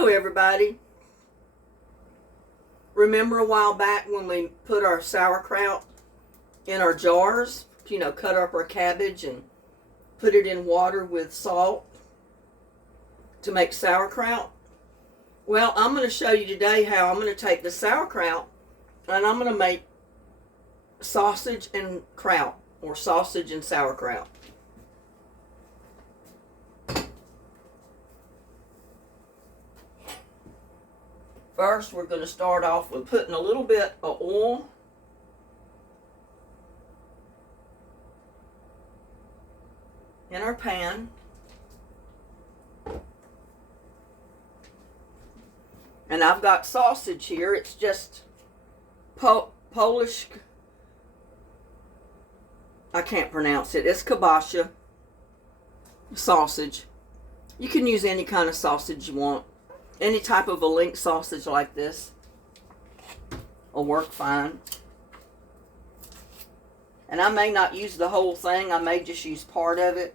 Hello everybody. Remember a while back when we put our sauerkraut in our jars? Cut up our cabbage and put it in water with salt to make sauerkraut? Well, I'm going to show you today how I'm going to take the sauerkraut and I'm going to make sausage and kraut, or sausage and sauerkraut. First, we're going to start off with putting a little bit of oil in our pan. And I've got sausage here. It's just Polish, I can't pronounce it. It's kielbasa sausage. You can use any kind of sausage you want. Any type of a link sausage like this will work fine. And I may not use the whole thing. I may just use part of it.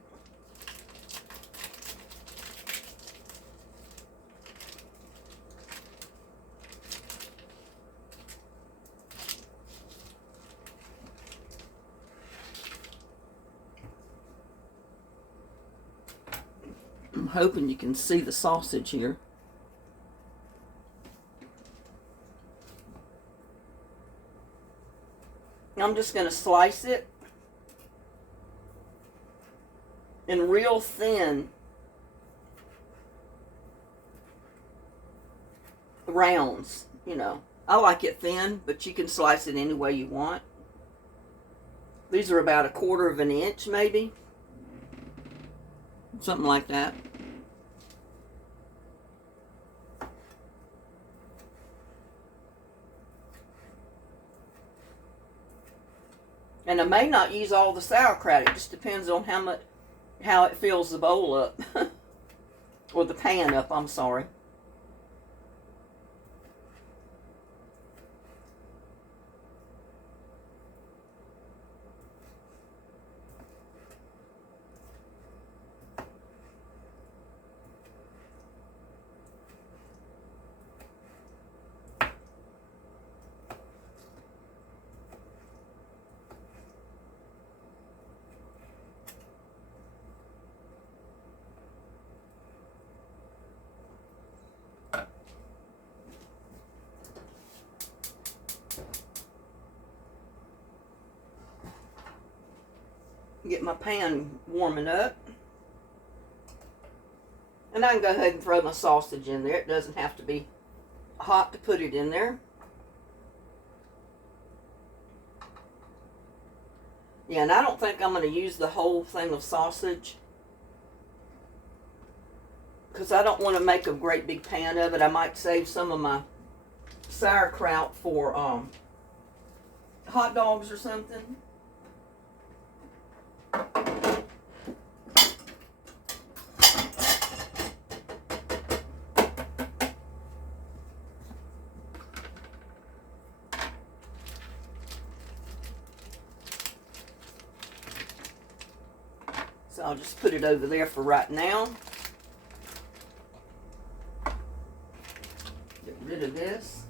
I'm hoping you can see the sausage here. I'm just going to slice it in real thin rounds. I like it thin, but you can slice it any way you want. These are about 1/4 of an inch, maybe. Something like that. And I may not use all the sauerkraut. It just depends on how it fills the bowl up. Or the pan up, I'm sorry. Get my pan warming up. And I can go ahead and throw my sausage in there. It doesn't have to be hot to put it in there. Yeah, and I don't think I'm going to use the whole thing of sausage, because I don't want to make a great big pan of it. I might save some of my sauerkraut for hot dogs or something. So I'll just put it over there for right now. Get rid of this.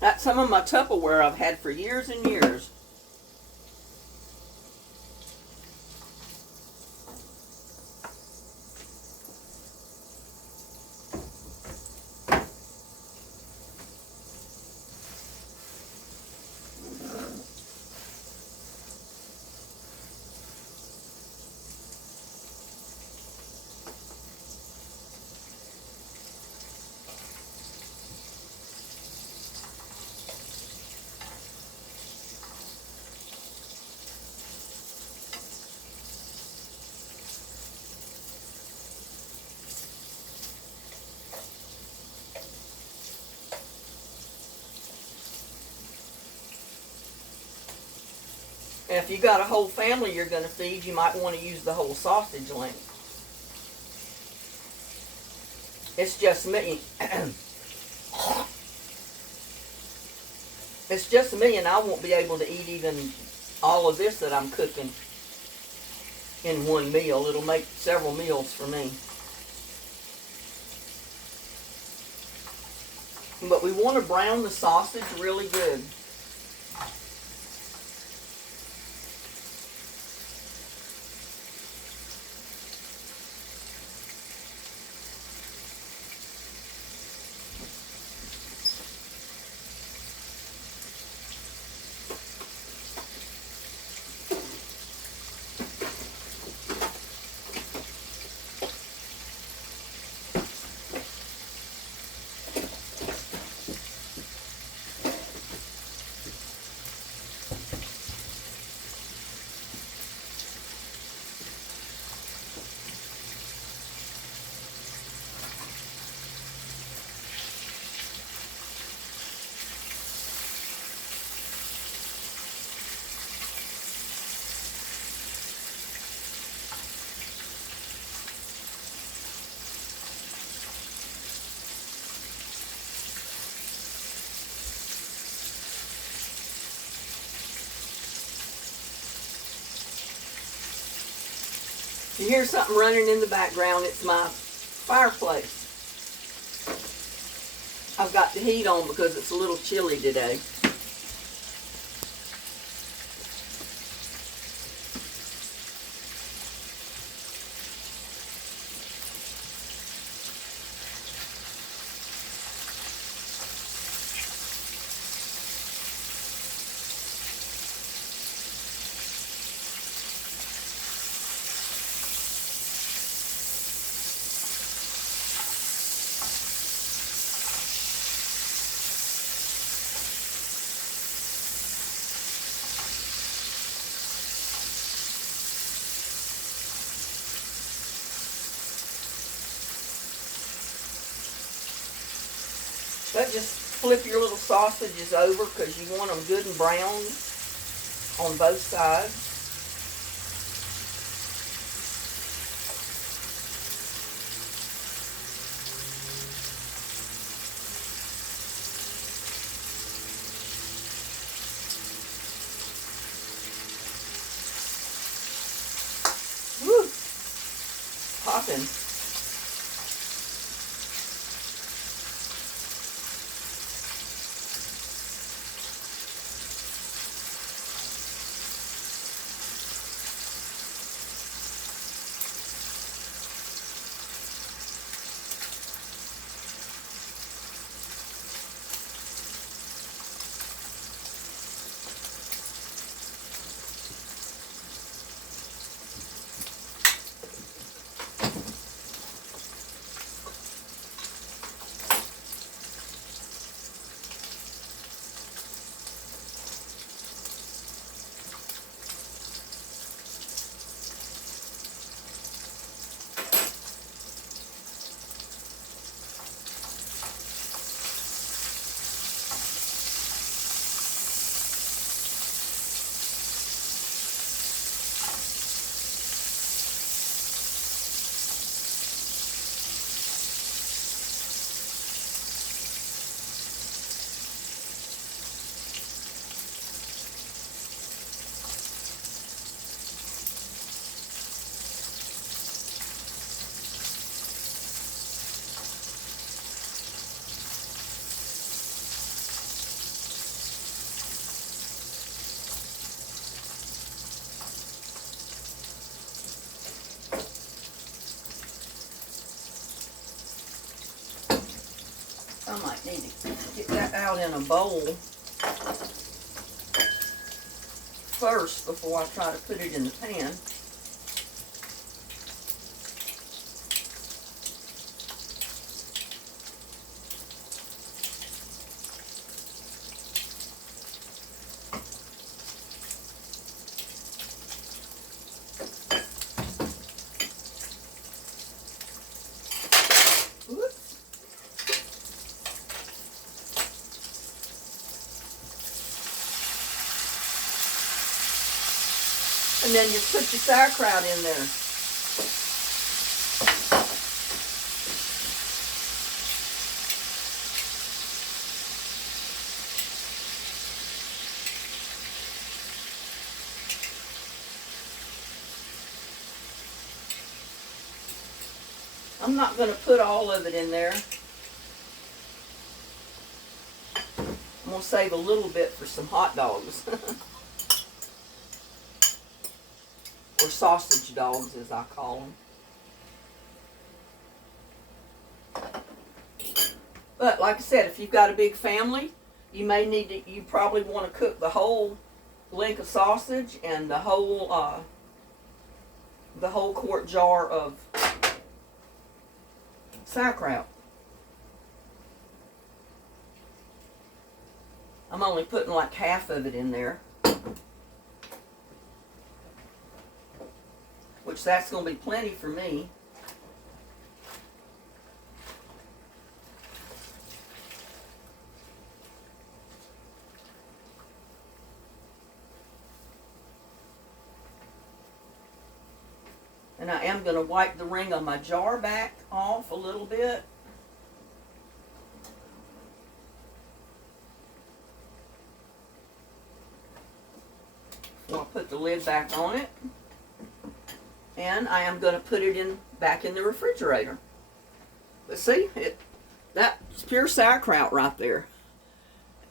That's some of my Tupperware I've had for years and years. And if you got a whole family you're going to feed, you might want to use the whole sausage length. It's just me. It's just me, and I won't be able to eat even all of this that I'm cooking in one meal. It'll make several meals for me. But we want to brown the sausage really good. You hear something running in the background, it's my fireplace. I've got the heat on because it's a little chilly today. But just flip your little sausages over because you want them good and brown on both sides. Woo! Popping. I might need to get that out in a bowl first before I try to put it in the pan. And then just put your sauerkraut in there. I'm not going to put all of it in there. I'm going to save a little bit for some hot dogs. Or sausage dogs, as I call them. But like I said, if you've got a big family, you may need to, you probably want to cook the whole link of sausage and the whole quart jar of sauerkraut. I'm only putting like half of it in there, which that's going to be plenty for me. And I am going to wipe the ring on my jar back off a little bit. I'll put the lid back on it. And I am going to put it back in the refrigerator. But see, that's pure sauerkraut right there.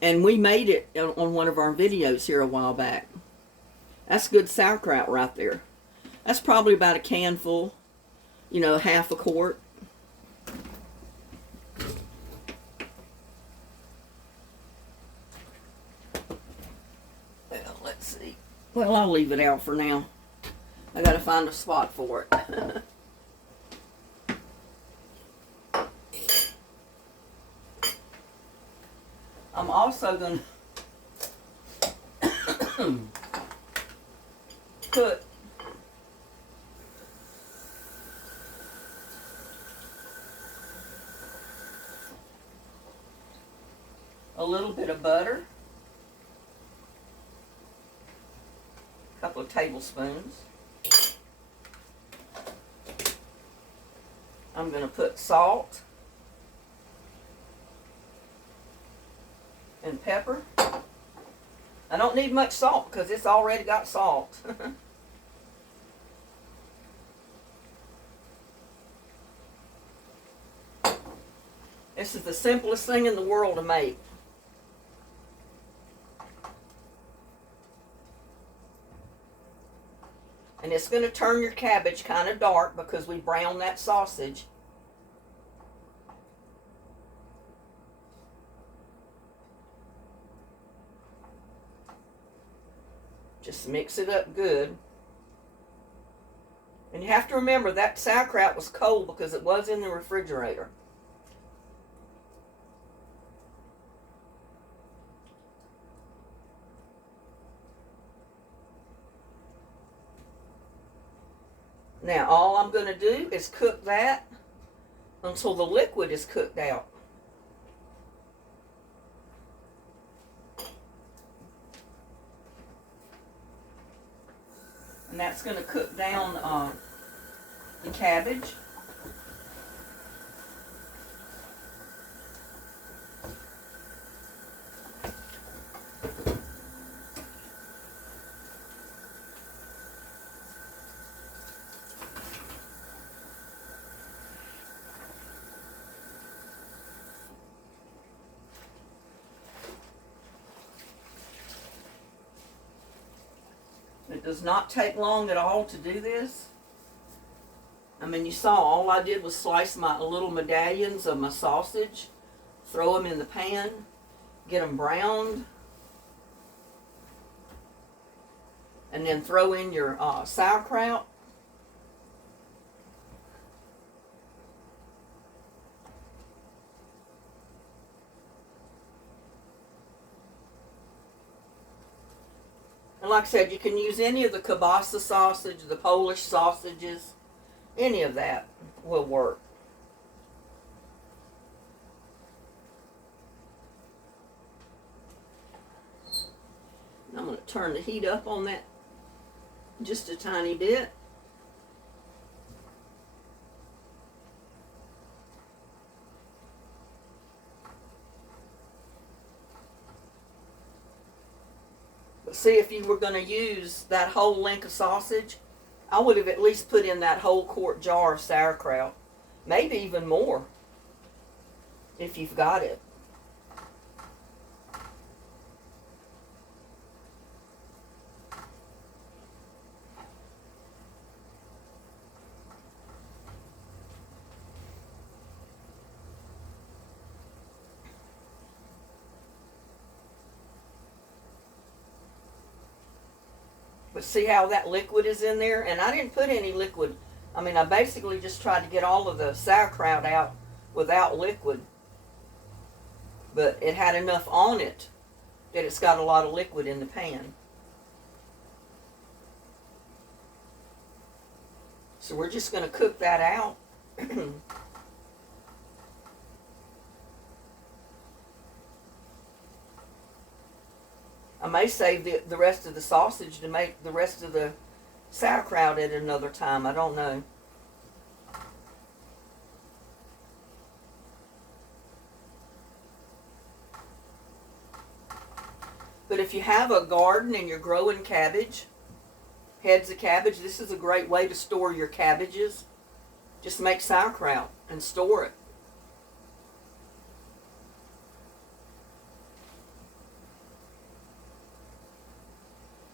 And we made it on one of our videos here a while back. That's good sauerkraut right there. That's probably about a can full, you know, half a quart. Well, let's see. Well, I'll leave it out for now. I gotta find a spot for it. I'm also gonna put a little bit of butter, a couple of tablespoons. I'm going to put salt and pepper. I don't need much salt because it's already got salt. This is the simplest thing in the world to make. And it's going to turn your cabbage kind of dark because we browned that sausage. Just mix it up good. And you have to remember that sauerkraut was cold because it was in the refrigerator. Now all I'm going to do is cook that until the liquid is cooked out. And that's going to cook down the cabbage. It does not take long at all to do this. I mean, you saw all I did was slice my little medallions of my sausage, throw them in the pan, get them browned, and then throw in your sauerkraut. And like I said, you can use any of the kielbasa sausage, the Polish sausages, any of that will work. And I'm going to turn the heat up on that just a tiny bit. But see, if you were going to use that whole link of sausage, I would have at least put in that whole quart jar of sauerkraut. Maybe even more, if you've got it. But see how that liquid is in there? And I didn't put any liquid. I mean, I basically just tried to get all of the sauerkraut out without liquid. But it had enough on it that it's got a lot of liquid in the pan. So we're just going to cook that out. I may save the rest of the sausage to make the rest of the sauerkraut at another time. I don't know. But if you have a garden and you're growing cabbage, heads of cabbage, this is a great way to store your cabbages. Just make sauerkraut and store it.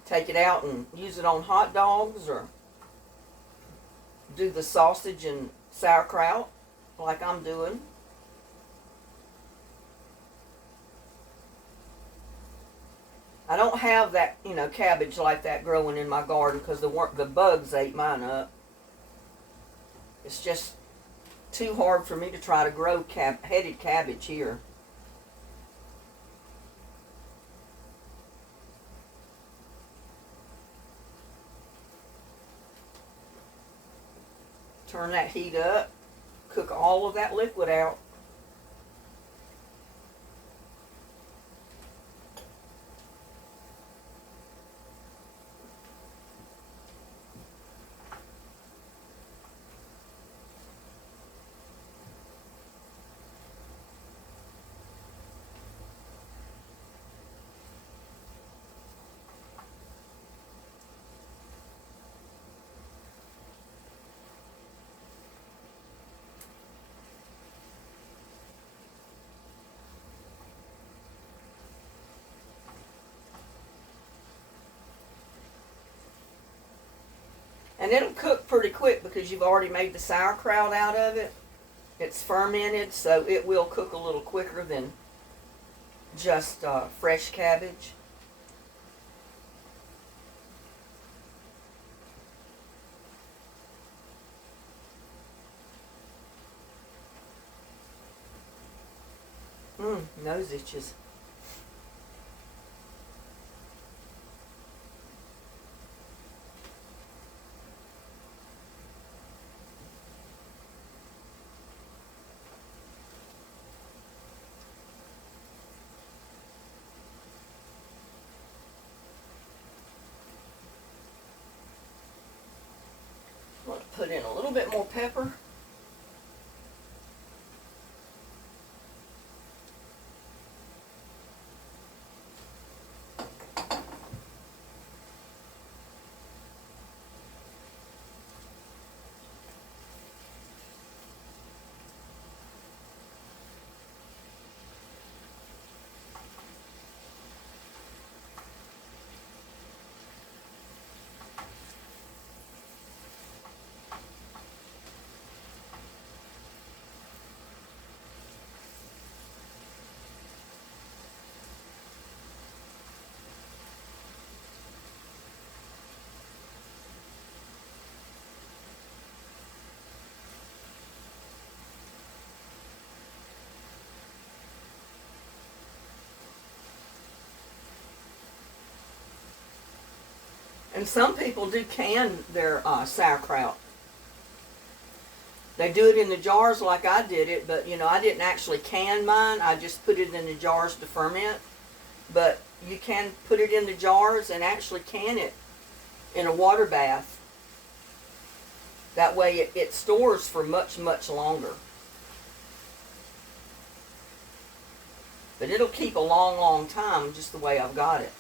Take it out and use it on hot dogs, or do the sausage and sauerkraut like I'm doing. I don't have that, cabbage like that growing in my garden because the bugs ate mine up. It's just too hard for me to try to grow headed cabbage here. Turn that heat up. Cook all of that liquid out. And it'll cook pretty quick because you've already made the sauerkraut out of it. It's fermented, so it will cook a little quicker than just fresh cabbage. Nose itches. Put in a little bit more pepper. And some people do can their sauerkraut. They do it in the jars like I did it, but I didn't actually can mine. I just put it in the jars to ferment. But you can put it in the jars and actually can it in a water bath. That way it stores for much, much longer. But it'll keep a long, long time just the way I've got it.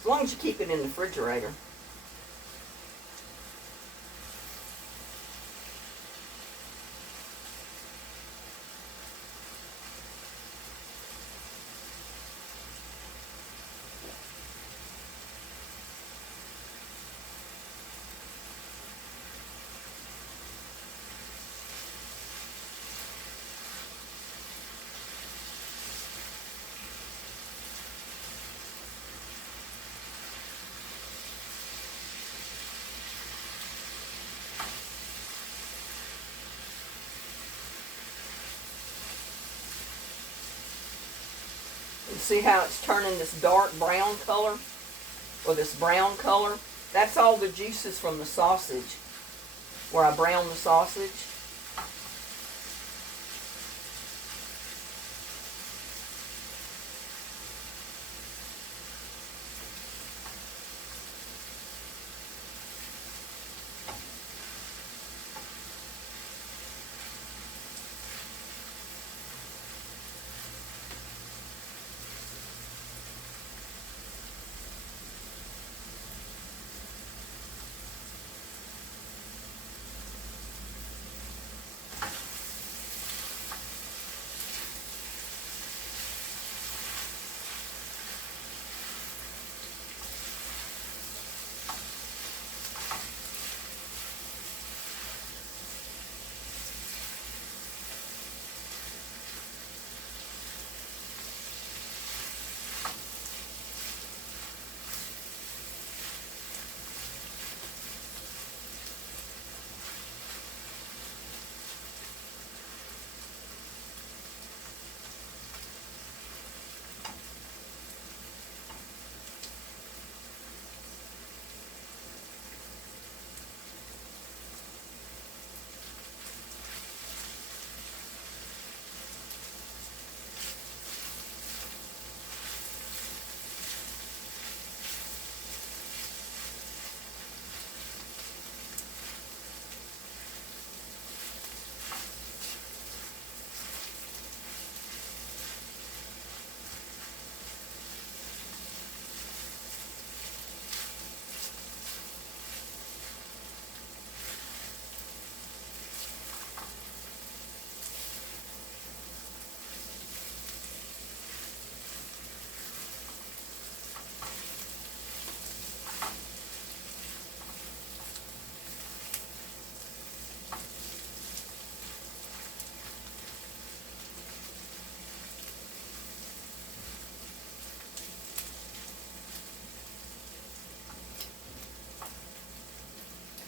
As long as you keep it in the refrigerator. You see how it's turning this dark brown color, or this brown color? That's all the juices from the sausage, where I brown the sausage.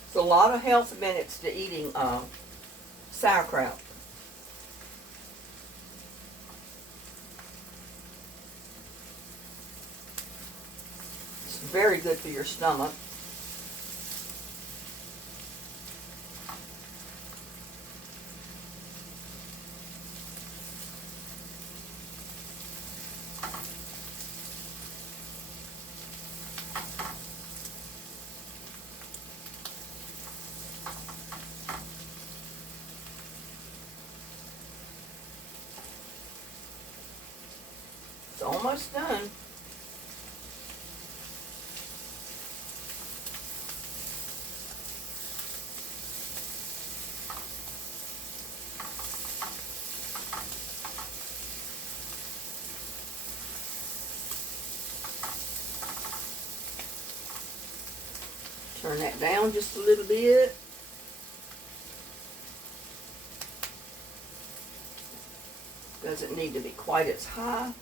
It's a lot of health benefits to eating sauerkraut. It's very good for your stomach. It's almost done. Turn that down just a little bit. Doesn't need to be quite as high.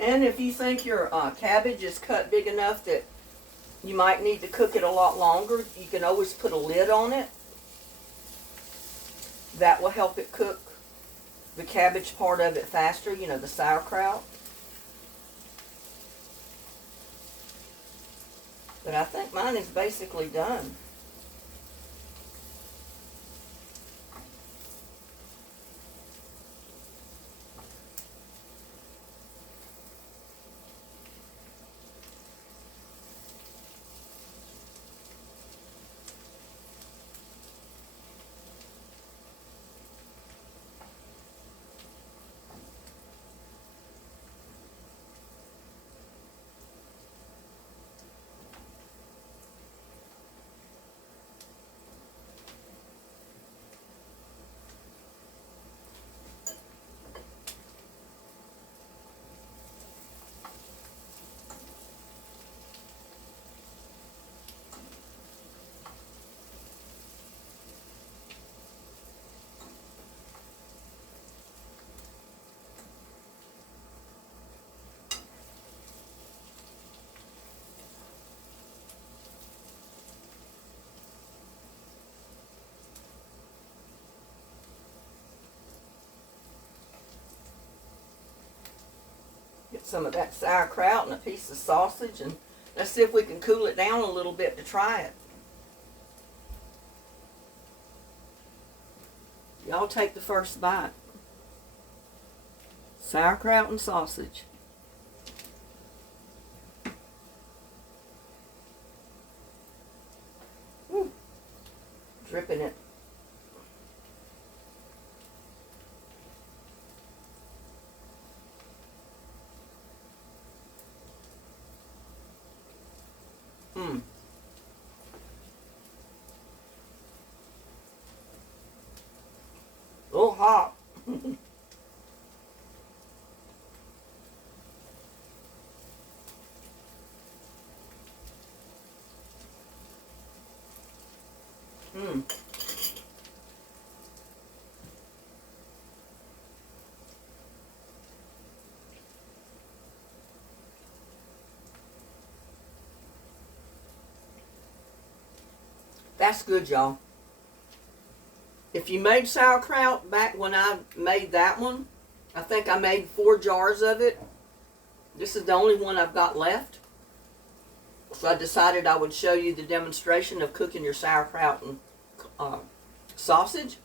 And if you think your cabbage is cut big enough that you might need to cook it a lot longer, you can always put a lid on it. That will help it cook the cabbage part of it faster, you know, the sauerkraut. But I think mine is basically done. Get some of that sauerkraut and a piece of sausage, and let's see if we can cool it down a little bit to try it. Y'all take the first bite. Sauerkraut and sausage. Woo. Dripping it. Mmm. A little hot. Mmm. That's good, y'all. If you made sauerkraut back when I made that one, I think I made 4 jars of it. This is the only one I've got left. So I decided I would show you the demonstration of cooking your sauerkraut and sausage.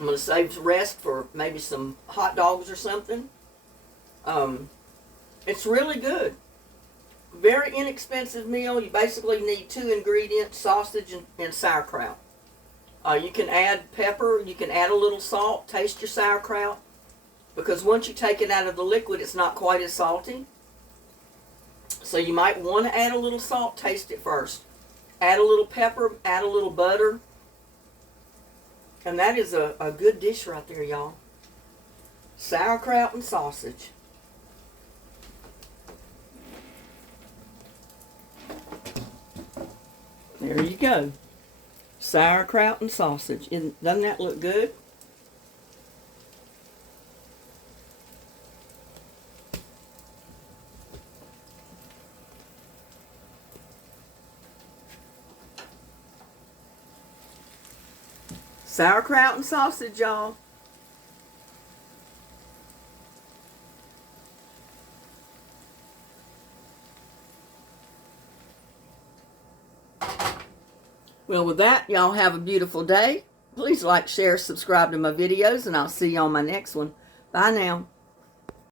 I'm going to save the rest for maybe some hot dogs or something. It's really good. Very inexpensive meal. You basically need 2 ingredients, sausage and sauerkraut. You can add pepper, you can add a little salt, taste your sauerkraut, because once you take it out of the liquid, it's not quite as salty. So you might want to add a little salt, taste it first. Add a little pepper, add a little butter. And that is a good dish right there, y'all. Sauerkraut and sausage. There you go. Sauerkraut and sausage. Doesn't that look good? Sauerkraut and sausage, y'all. Well, with that, y'all have a beautiful day. Please like, share, subscribe to my videos, and I'll see you on my next one. Bye now.